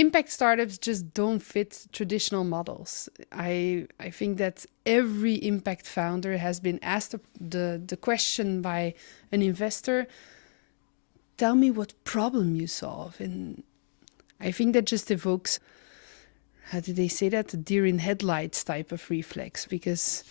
Impact startups just don't fit traditional models. I think that every impact founder has been asked the question by an investor, tell me what problem you solve. And I think that just evokes, how do they say that? The deer in headlights type of reflex, because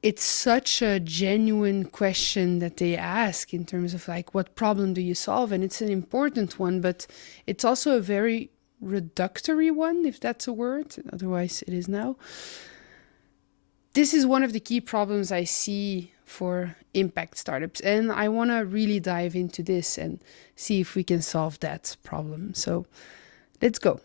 it's such a genuine question that they ask in terms of like, what problem do you solve? And it's an important one, but it's also a very reductory one, if that's a word. Otherwise, it is now. This is one of the key problems I see for impact startups. And I want to really dive into this and see if we can solve that problem. So let's go.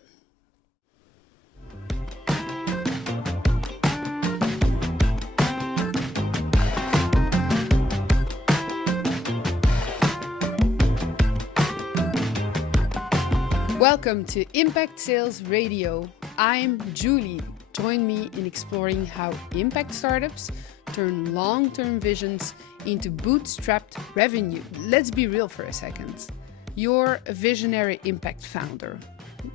Welcome to Impact Sales Radio. I'm Julie. Join me in exploring how impact startups turn long-term visions into bootstrapped revenue. Let's be real for a second. You're a visionary impact founder.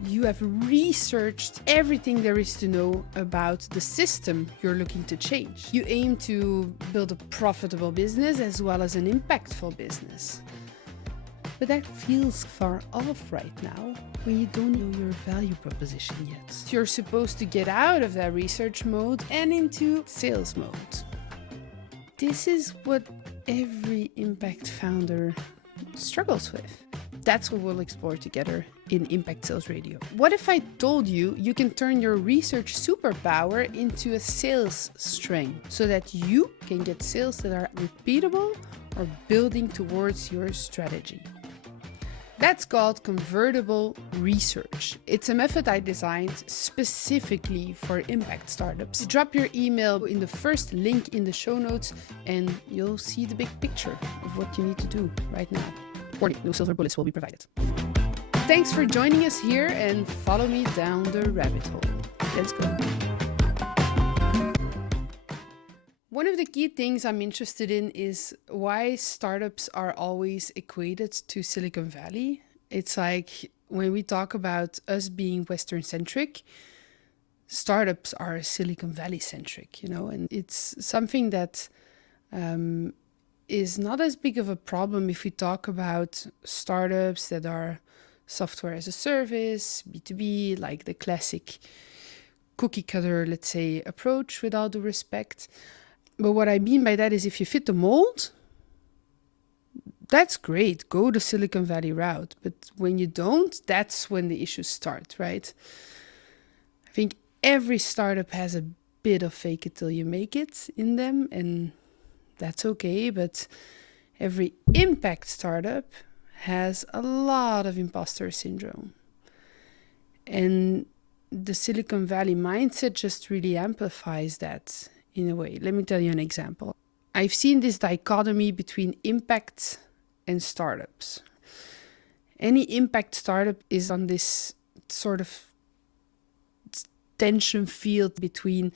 You have researched everything there is to know about the system you're looking to change. You aim to build a profitable business as well as an impactful business. But that feels far off right now when you don't know your value proposition yet. You're supposed to get out of that research mode and into sales mode. This is what every impact founder struggles with. That's what we'll explore together in Impact Sales Radio. What if I told you you can turn your research superpower into a sales strength so that you can get sales that are repeatable or building towards your strategy? That's called convertible research. It's a method I designed specifically for impact startups. Drop your email in the first link in the show notes and you'll see the big picture of what you need to do right now. Warning, no silver bullets will be provided. Thanks for joining us here and follow me down the rabbit hole. Let's go. One of the key things I'm interested in is why startups are always equated to Silicon Valley. It's like when we talk about us being Western-centric, startups are Silicon Valley-centric, and it's something that is not as big of a problem if we talk about startups that are software as a service, B2B, like the classic cookie cutter, let's say, approach, with all due respect. But what I mean by that is if you fit the mold, that's great. Go the Silicon Valley route. But when you don't, that's when the issues start, right? I think every startup has a bit of fake it till you make it in them, and that's okay. But every impact startup has a lot of imposter syndrome. And the Silicon Valley mindset just really amplifies that. In a way, let me tell you an example. I've seen this dichotomy between impact and startups. Any impact startup is on this sort of tension field between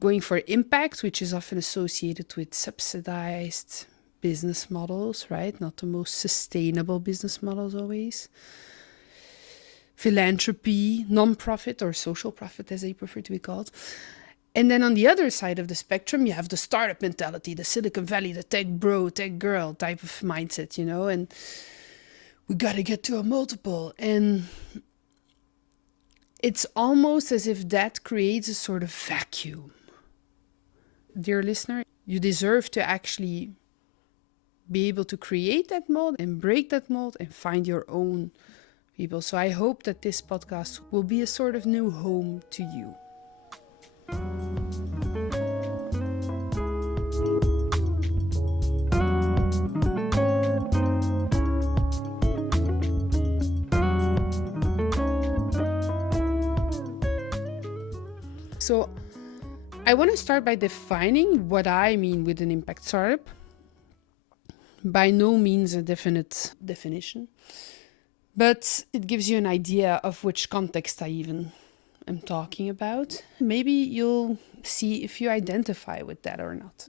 going for impact, which is often associated with subsidized business models, right? Not the most sustainable business models always. Philanthropy, non-profit or social profit, as they prefer to be called. And then on the other side of the spectrum, you have the startup mentality, the Silicon Valley, the tech bro, tech girl type of mindset, and we got to get to a multiple. And it's almost as if that creates a sort of vacuum. Dear listener, you deserve to actually be able to create that mold and break that mold and find your own people. So I hope that this podcast will be a sort of new home to you. So I want to start by defining what I mean with an impact startup. By no means a definite definition, but it gives you an idea of which context I even am talking about. Maybe you'll see if you identify with that or not.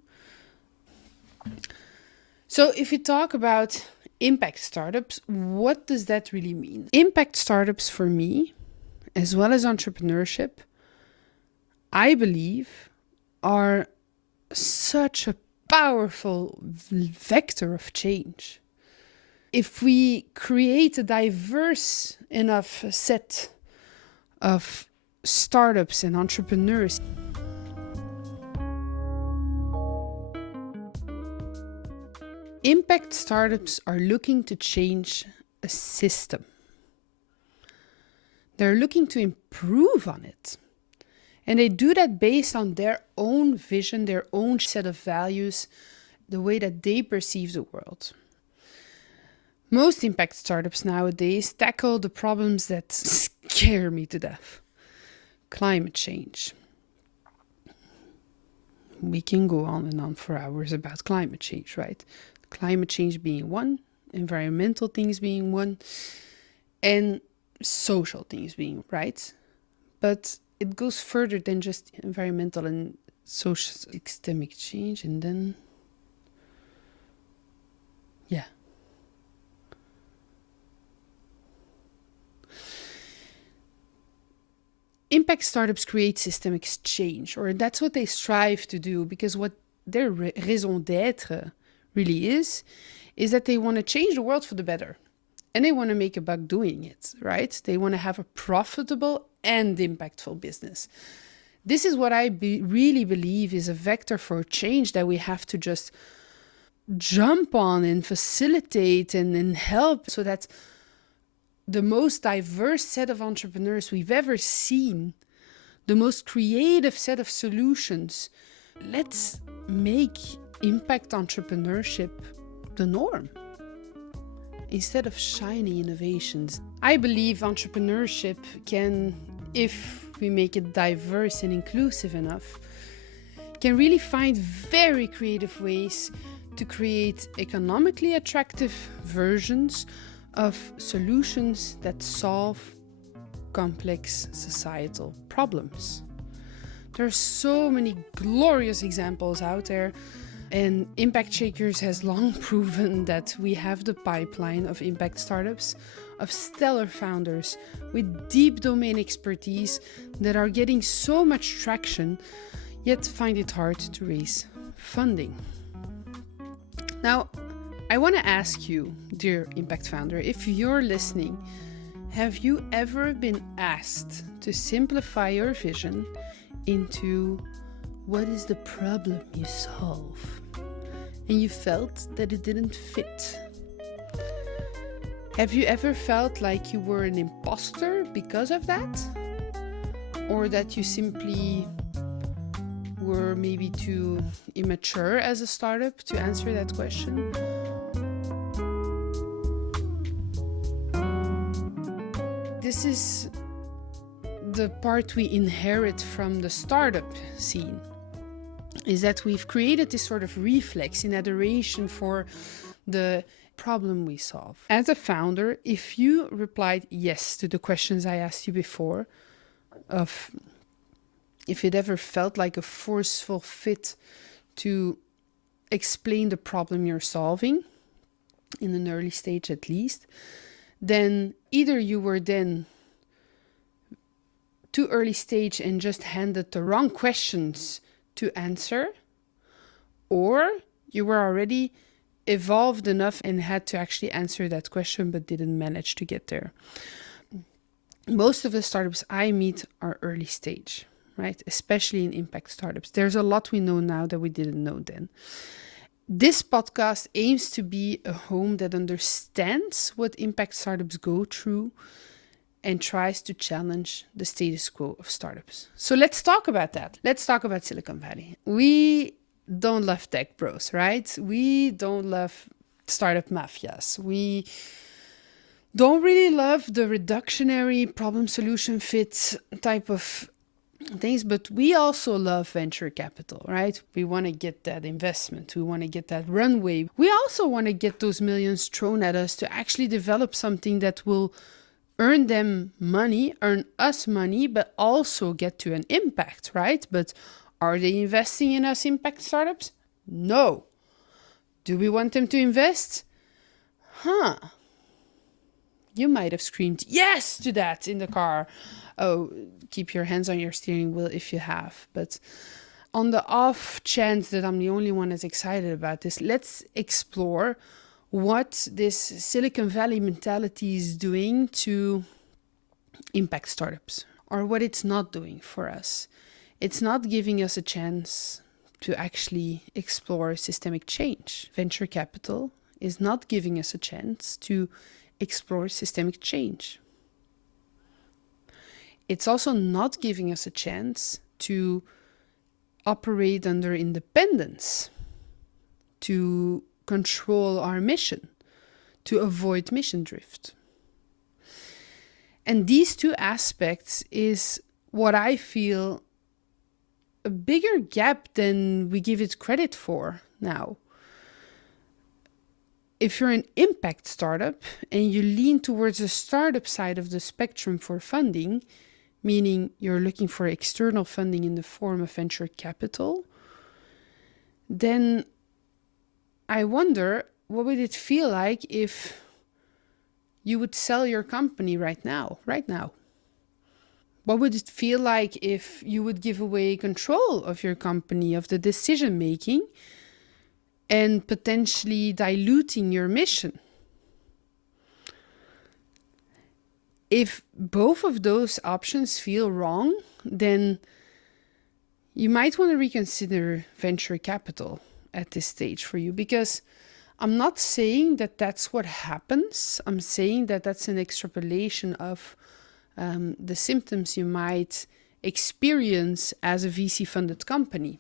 So if you talk about impact startups, what does that really mean? Impact startups for me, as well as entrepreneurship, I believe are such a powerful vector of change. If we create a diverse enough set of startups and entrepreneurs, impact startups are looking to change a system. They're looking to improve on it. And they do that based on their own vision, their own set of values, the way that they perceive the world. Most impact startups nowadays tackle the problems that scare me to death. Climate change. We can go on and on for hours about climate change, right? Climate change being one, environmental things being one, and social things being, right? But it goes further than just environmental and social systemic change. And then, yeah. Impact startups create systemic change, or that's what they strive to do, because what their raison d'être really is that they want to change the world for the better. And they want to make a buck doing it, right? They want to have a profitable and impactful business. This is what I really believe is a vector for change that we have to just jump on and facilitate and help, so that the most diverse set of entrepreneurs we've ever seen, the most creative set of solutions, let's make impact entrepreneurship the norm instead of shiny innovations. I believe entrepreneurship can, if we make it diverse and inclusive enough, can really find very creative ways to create economically attractive versions of solutions that solve complex societal problems. There are so many glorious examples out there, and Impact Shakers has long proven that we have the pipeline of impact startups, of stellar founders with deep domain expertise that are getting so much traction, yet find it hard to raise funding. Now, I want to ask you, dear impact founder, if you're listening, have you ever been asked to simplify your vision into what is the problem you solve, and you felt that it didn't fit? Have you ever felt like you were an imposter because of that? Or that you simply were maybe too immature as a startup to answer that question? This is the part we inherit from the startup scene, is that we've created this sort of reflex in adoration for the problem we solve. As a founder, if you replied yes to the questions I asked you before, of if it ever felt like a forceful fit to explain the problem you're solving, in an early stage at least, then either you were then too early stage and just handed the wrong questions to answer, or you were already evolved enough and had to actually answer that question but didn't manage to get there. Most of the startups I meet are early stage, right? Especially in impact startups. There's a lot we know now that we didn't know then. This podcast aims to be a home that understands what impact startups go through and tries to challenge the status quo of startups. So let's talk about that. Let's talk about Silicon Valley. We don't love tech bros, right? We don't love startup mafias. We don't really love the reductionary problem solution fit type of things, but we also love venture capital, right? We want to get that investment. We want to get that runway. We also want to get those millions thrown at us to actually develop something that will earn them money, earn us money, but also get to an impact, right? But are they investing in us impact startups? No. Do we want them to invest? Huh. You might have screamed yes to that in the car. Oh, keep your hands on your steering wheel if you have. But on the off chance that I'm the only one that's excited about this, let's explore what this Silicon Valley mentality is doing to impact startups, or what it's not doing for us. It's not giving us a chance to actually explore systemic change. Venture capital is not giving us a chance to explore systemic change. It's also not giving us a chance to operate under independence, to control our mission, to avoid mission drift. And these two aspects is what I feel a bigger gap than we give it credit for now. If you're an impact startup and you lean towards the startup side of the spectrum for funding, meaning you're looking for external funding in the form of venture capital, then I wonder, what would it feel like if you would sell your company right now? What would it feel like if you would give away control of your company, of the decision making, and potentially diluting your mission? If both of those options feel wrong, then you might want to reconsider venture capital at this stage for you, because I'm not saying that that's what happens. I'm saying that that's an extrapolation of the symptoms you might experience as a VC-funded company.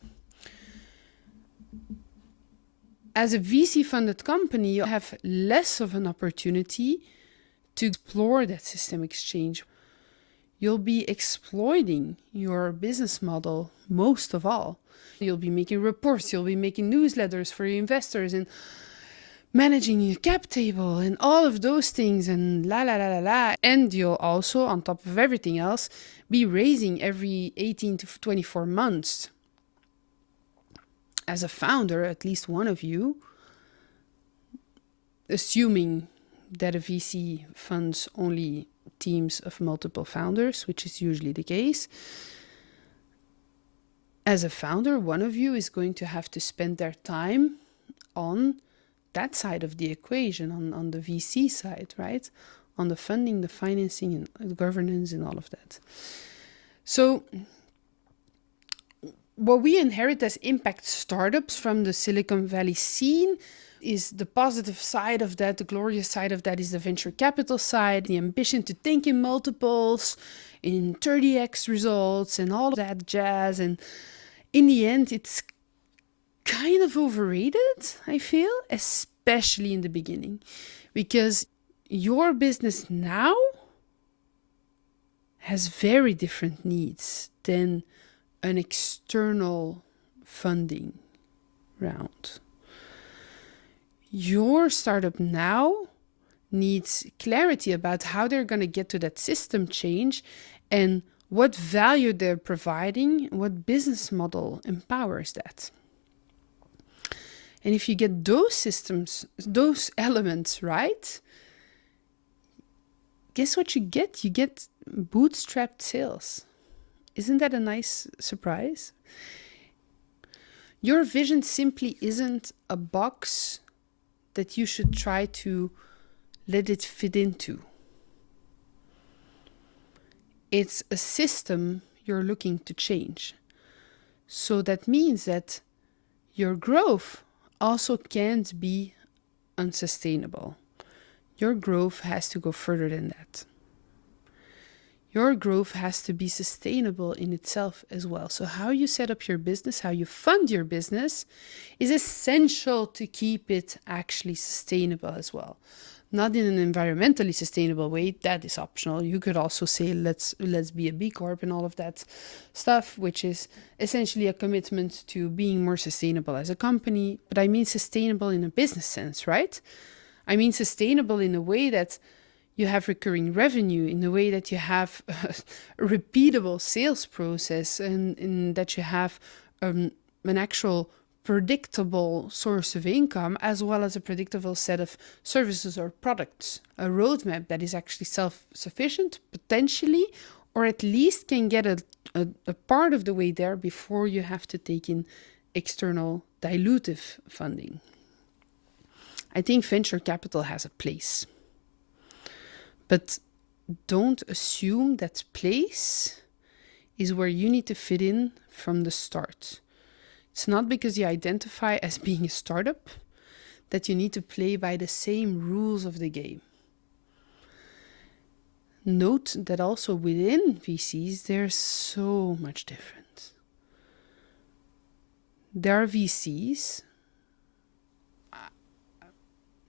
As a VC-funded company, you have less of an opportunity to explore that systemic change. You'll be exploiting your business model most of all. You'll be making reports, you'll be making newsletters for your investors and managing your cap table and all of those things and la la la la la. And you'll also, on top of everything else, be raising every 18 to 24 months. As a founder, at least one of you, assuming that a VC funds only teams of multiple founders, which is usually the case, as a founder, one of you is going to have to spend their time on that side of the equation, on the VC side, right? On the funding, the financing, and the governance, and all of that. So what we inherit as impact startups from the Silicon Valley scene is the positive side of that. The glorious side of that is the venture capital side, the ambition to think in multiples, in 30x results, and all of that jazz. And in the end, it's kind of overrated, I feel, especially in the beginning, because your business now has very different needs than an external funding round. Your startup now needs clarity about how they're going to get to that system change and what value they're providing, what business model empowers that. And if you get those systems, those elements right, guess what you get? You get bootstrapped sales. Isn't that a nice surprise? Your vision simply isn't a box that you should try to let it fit into. It's a system you're looking to change. So that means that your growth also can't be unsustainable. Your growth has to go further than that. Your growth has to be sustainable in itself as well. So how you set up your business, how you fund your business is essential to keep it actually sustainable as well. Not in an environmentally sustainable way, that is optional. You could also say let's be a B Corp and all of that stuff, which is essentially a commitment to being more sustainable as a company. But I mean sustainable in a business sense, right? I mean sustainable in a way that you have recurring revenue, in a way that you have a repeatable sales process, and that you have an actual predictable source of income as well as a predictable set of services or products, a roadmap that is actually self-sufficient potentially, or at least can get a part of the way there before you have to take in external dilutive funding. I think venture capital has a place, but don't assume that place is where you need to fit in from the start. It's not because you identify as being a startup that you need to play by the same rules of the game. Note that also within VCs, there's so much difference. There are VCs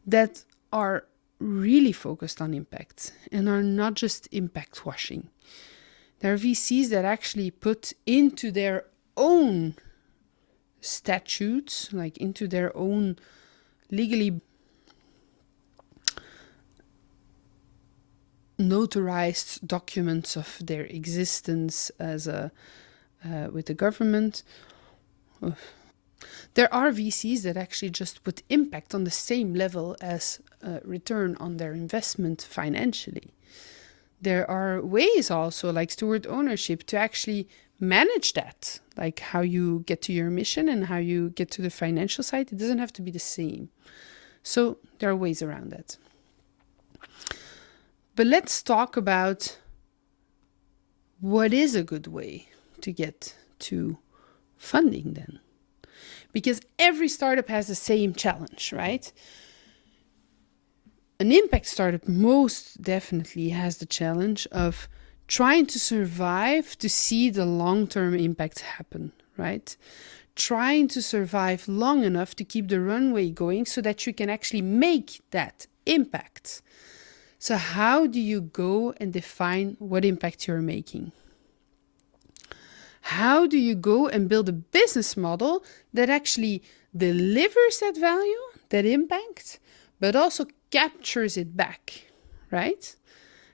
that are really focused on impact and are not just impact washing. There are VCs that actually put into their own statutes, like into their own legally notarized documents of their existence as with the government. There are VCs that actually just put impact on the same level as return on their investment financially. There are ways also like steward ownership to actually manage that, like how you get to your mission and how you get to the financial side. It doesn't have to be the same. So there are ways around that. But let's talk about what is a good way to get to funding then. Because every startup has the same challenge, right? An impact startup most definitely has the challenge of trying to survive to see the long-term impact happen, right? Trying to survive long enough to keep the runway going so that you can actually make that impact. So how do you go and define what impact you're making? How do you go and build a business model that actually delivers that value, that impact, but also captures it back, right?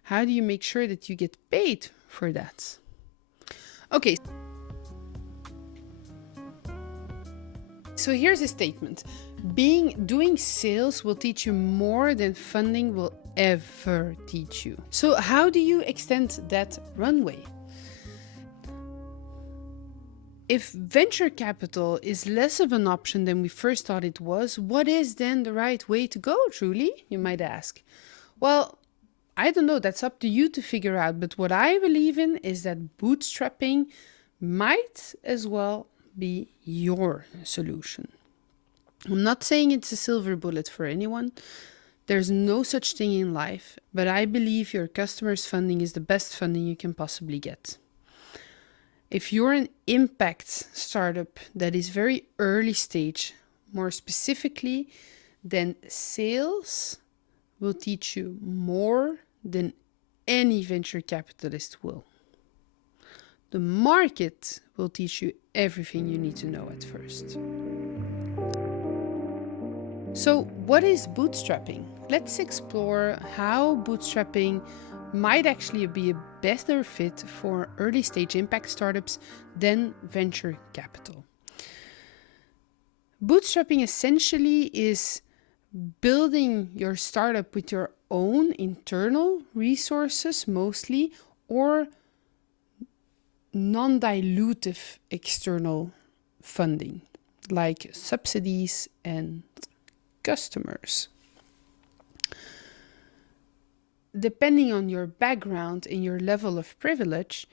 How do you make sure that you get paid for that? Okay. So here's a statement. Doing sales will teach you more than funding will ever teach you. So how do you extend that runway? If venture capital is less of an option than we first thought it was, what is then the right way to go, Julie? You might ask. Well, I don't know. That's up to you to figure out. But what I believe in is that bootstrapping might as well be your solution. I'm not saying it's a silver bullet for anyone. There's no such thing in life, but I believe your customers' funding is the best funding you can possibly get. If you're an impact startup that is very early stage, more specifically, then sales will teach you more than any venture capitalist will. The market will teach you everything you need to know at first. So what is bootstrapping? Let's explore how bootstrapping might actually be a better fit for early stage impact startups than venture capital. Bootstrapping essentially is building your startup with your own internal resources mostly, or non-dilutive external funding like subsidies and customers. Depending on your background and your level of privilege,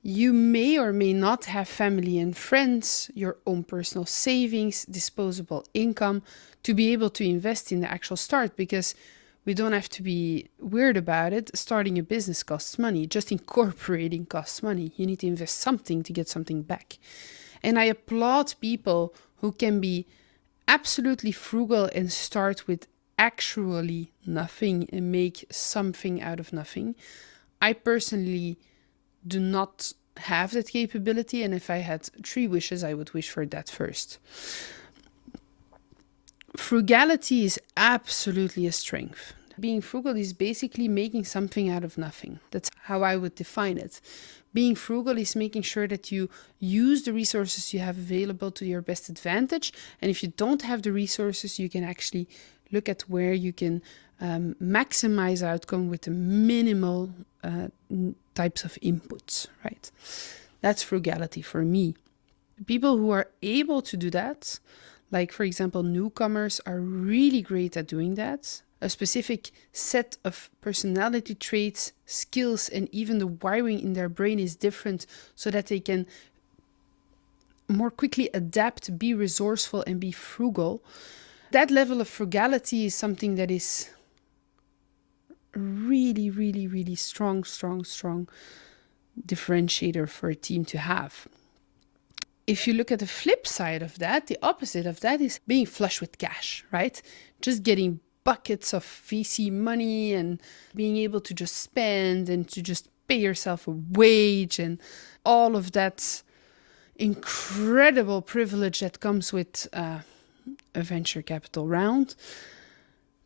you may or may not have family and friends, your own personal savings, disposable income to be able to invest in the actual start, because we don't have to be weird about it. Starting a business costs money. Just incorporating costs money. You need to invest something to get something back. And I applaud people who can be absolutely frugal and start with actually nothing and make something out of nothing. I personally do not have that capability, and if I had 3 wishes, I would wish for that first. Frugality is absolutely a strength. Being frugal is basically making something out of nothing. That's how I would define it. Being frugal is making sure that you use the resources you have available to your best advantage. And if you don't have the resources, you can actually look at where you can maximize outcome with the minimal types of inputs, right? That's frugality for me. People who are able to do that, like for example, newcomers, are really great at doing that. A specific set of personality traits, skills, and even the wiring in their brain is different so that they can more quickly adapt, be resourceful, and be frugal. That level of frugality is something that is really, really, really strong differentiator for a team to have. If you look at the flip side of that, the opposite of that is being flush with cash, right? Just getting buckets of VC money and being able to just spend and to just pay yourself a wage and all of that incredible privilege that comes with a venture capital round.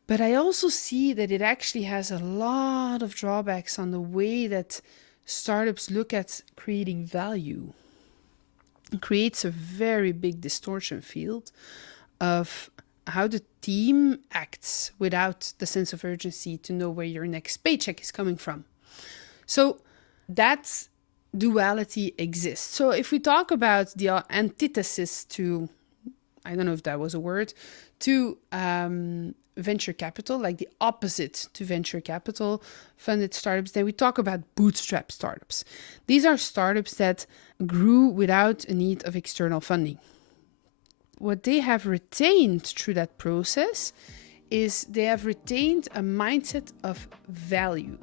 But I also see that it actually has a lot of drawbacks on the way that startups look at creating value. It creates a very big distortion field of how the team acts without the sense of urgency to know where your next paycheck is coming from. So that duality exists. So if we talk about the antithesis to, I don't know if that was a word, to venture capital, like the opposite to venture capital funded startups, then we talk about bootstrap startups. These are startups that grew without a need of external funding. What they have retained through that process is they have retained a mindset of value.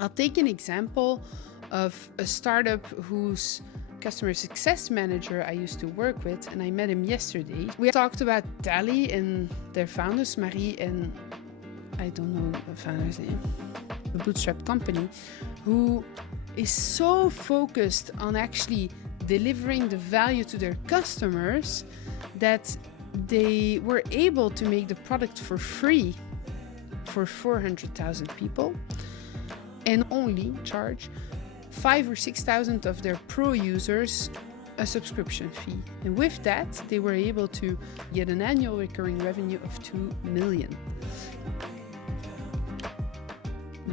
I'll take an example of a startup whose customer success manager I used to work with, and I met him yesterday. We talked about Tally and their founders, Marie and I don't know the founder's name, a bootstrap company, who is so focused on actually delivering the value to their customers that they were able to make the product for free for 400,000 people and only charge 5,000 or 6,000 of their pro users a subscription fee. And with that, they were able to get an annual recurring revenue of 2 million.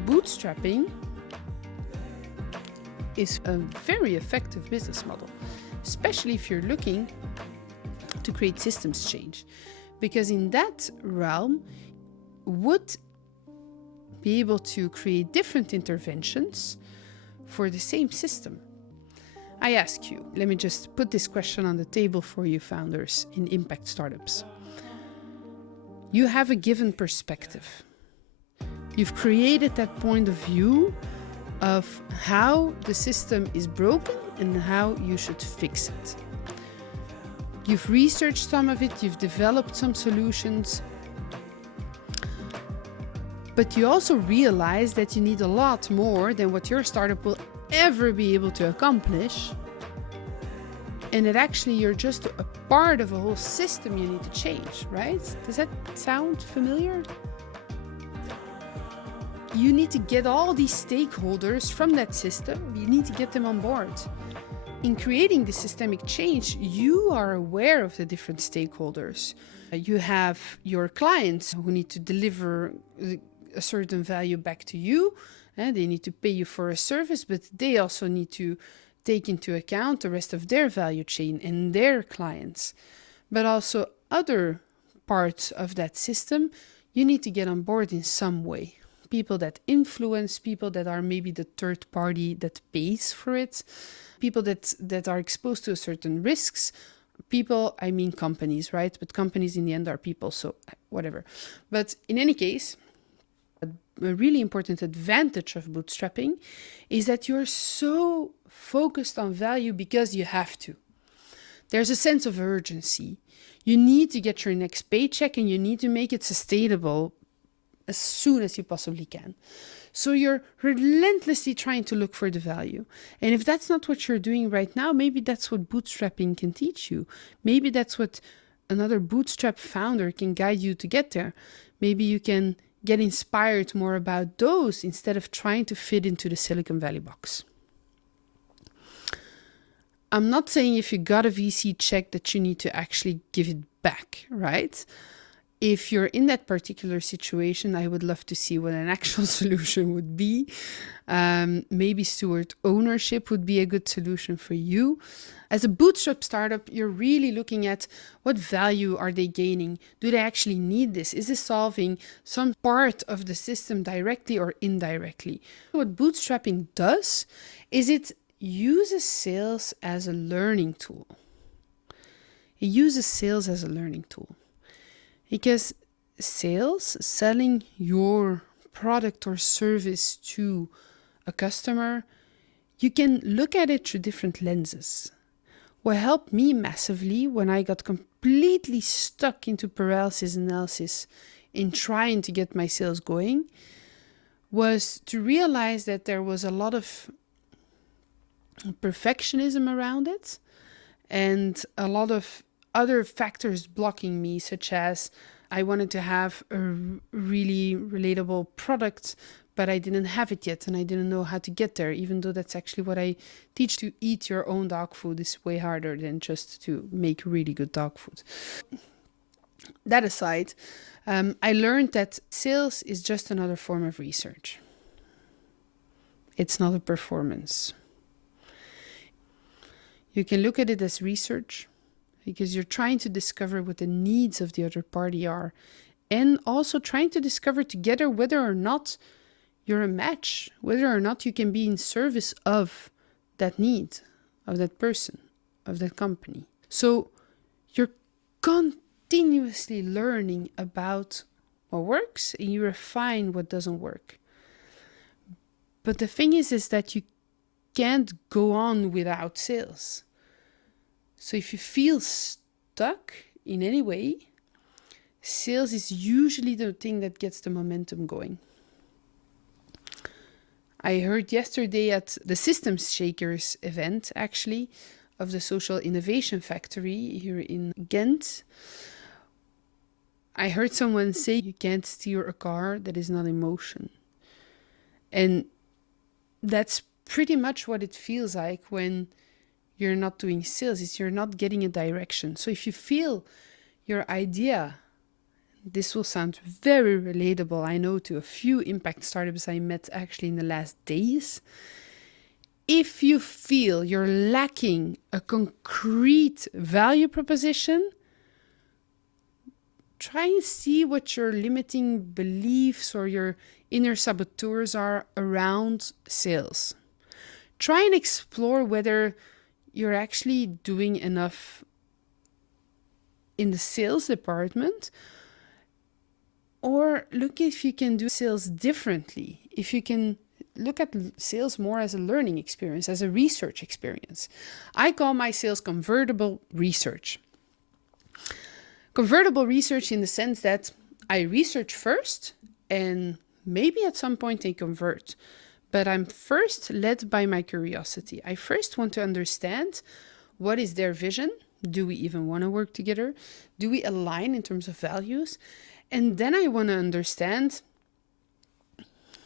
Bootstrapping is a very effective business model, especially if you're looking to create systems change, because in that realm would be able to create different interventions for the same system. I ask you, let me just put this question on the table for you founders in impact startups. You have a given perspective. You've created that point of view of how the system is broken and how you should fix it. You've researched some of it, you've developed some solutions, but you also realize that you need a lot more than what your startup will ever be able to accomplish, and that actually you're just a part of a whole system you need to change, right? Does that sound familiar? You need to get all these stakeholders from that system, you need to get them on board. In creating the systemic change, you are aware of the different stakeholders. You have your clients who need to deliver a certain value back to you. They need to pay you for a service, but they also need to take into account the rest of their value chain and their clients. But also other parts of that system, you need to get on board in some way. People that influence, people that are maybe the third party that pays for it, people that are exposed to certain risks. People, I mean companies, right? But companies in the end are people, so whatever. But in any case, a really important advantage of bootstrapping is that you're so focused on value because you have to. There's a sense of urgency. You need to get your next paycheck and you need to make it sustainable as soon as you possibly can. So you're relentlessly trying to look for the value. And if that's not what you're doing right now, maybe that's what bootstrapping can teach you. Maybe that's what another bootstrap founder can guide you to get there. Maybe you can get inspired more about those instead of trying to fit into the Silicon Valley box. I'm not saying if you got a VC check that you need to actually give it back, right? If you're in that particular situation, I would love to see what an actual solution would be. Maybe steward ownership would be a good solution for you. As a bootstrap startup, you're really looking at what value are they gaining? Do they actually need this? Is this solving some part of the system directly or indirectly? What bootstrapping does is it uses sales as a learning tool. It uses sales as a learning tool. Because sales, selling your product or service to a customer, you can look at it through different lenses. What helped me massively when I got completely stuck into paralysis analysis in trying to get my sales going was to realize that there was a lot of perfectionism around it and a lot of other factors blocking me, such as I wanted to have a really relatable product, but I didn't have it yet and I didn't know how to get there, even though that's actually what I teach. To eat your own dog food is way harder than just to make really good dog food. That aside, I learned that sales is just another form of research. It's not a performance. You can look at it as research because you're trying to discover what the needs of the other party are, and also trying to discover together whether or not you're a match, whether or not you can be in service of that need, of that person, of that company. So you're continuously learning about what works and you refine what doesn't work. But the thing is that you can't go on without sales. So if you feel stuck in any way, sales is usually the thing that gets the momentum going. I heard yesterday at the Systems Shakers event, actually, of the Social Innovation Factory here in Ghent. I heard someone say you can't steer a car that is not in motion. And that's pretty much what it feels like when you're not doing sales, is you're not getting a direction. So if you feel your idea, this will sound very relatable, I know, to a few impact startups I met actually in the last days. If you feel you're lacking a concrete value proposition, try and see what your limiting beliefs or your inner saboteurs are around sales. Try and explore whether you're actually doing enough in the sales department, or look if you can do sales differently. If you can look at sales more as a learning experience, as a research experience. I call my sales convertible research. Convertible research in the sense that I research first and maybe at some point they convert. But I'm first led by my curiosity. I first want to understand what is their vision. Do we even want to work together? Do we align in terms of values? And then I want to understand,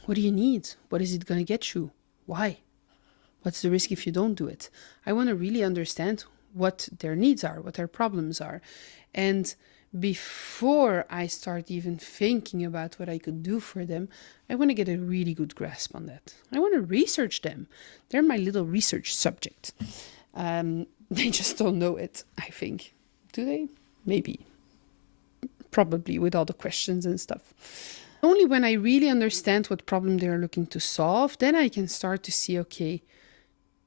what do you need? What is it going to get you? Why? What's the risk if you don't do it? I want to really understand what their needs are, what their problems are. And before I start even thinking about what I could do for them, I want to get a really good grasp on that. I want to research them. They're my little research subject. They just don't know it, I think. Do they? Maybe. Probably, with all the questions and stuff. Only when I really understand what problem they are looking to solve, then I can start to see, okay,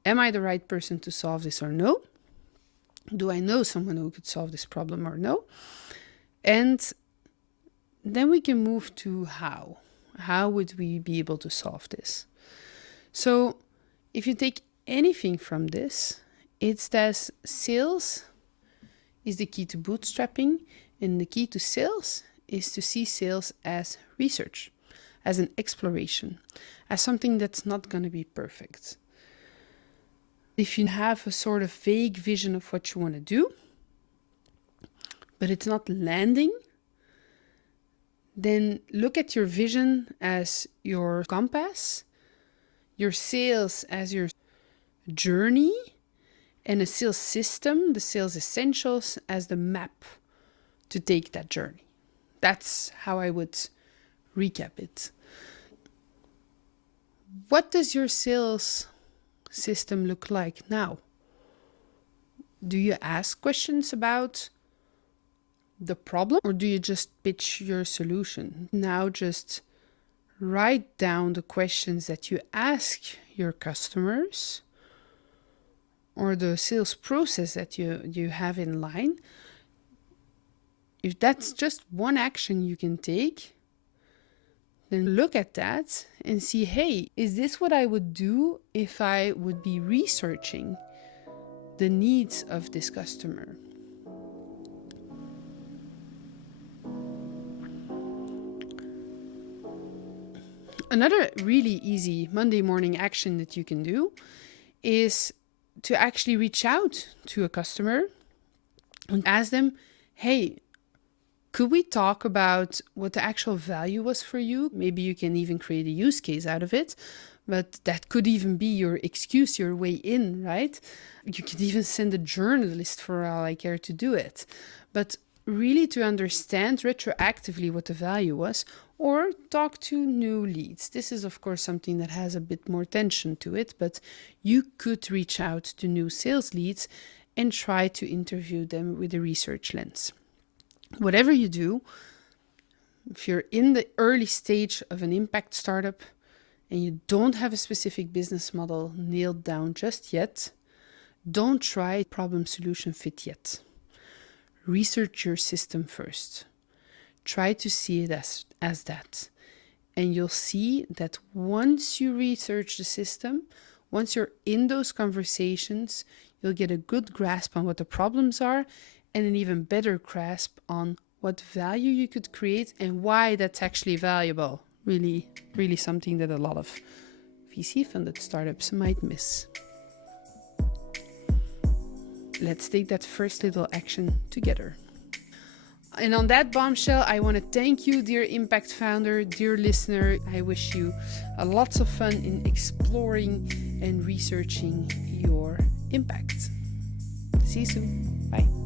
am I the right person to solve this or no? Do I know someone who could solve this problem or no? And then we can move to how. How would we be able to solve this? So if you take anything from this, it's that sales is the key to bootstrapping, and the key to sales is to see sales as research, as an exploration, as something that's not going to be perfect. If you have a sort of vague vision of what you want to do, but it's not landing, then look at your vision as your compass, your sales as your journey, and a sales system, the sales essentials, as the map to take that journey. That's how I would recap it. What does your sales system look like now? Do you ask questions about the problem, or do you just pitch your solution? Now just write down the questions that you ask your customers, or the sales process that you have in line. If that's just one action you can take, then look at that and see, hey, is this what I would do if I would be researching the needs of this customer? Another really easy Monday morning action that you can do is to actually reach out to a customer and ask them, hey, could we talk about what the actual value was for you? Maybe you can even create a use case out of it, but that could even be your excuse, your way in, right? You could even send a journalist for all I care to do it. But really to understand retroactively what the value was, or talk to new leads. This is, of course, something that has a bit more tension to it, but you could reach out to new sales leads and try to interview them with a research lens. Whatever you do, if you're in the early stage of an impact startup and you don't have a specific business model nailed down just yet, don't try problem solution fit yet. Research your system first. Try to see it as that. And you'll see that once you research the system, once you're in those conversations, you'll get a good grasp on what the problems are and an even better grasp on what value you could create and why that's actually valuable. Really, really something that a lot of VC-funded startups might miss. Let's take that first little action together. And on that bombshell, I want to thank you, dear Impact Founder, dear listener. I wish you lots of fun in exploring and researching your impact. See you soon. Bye.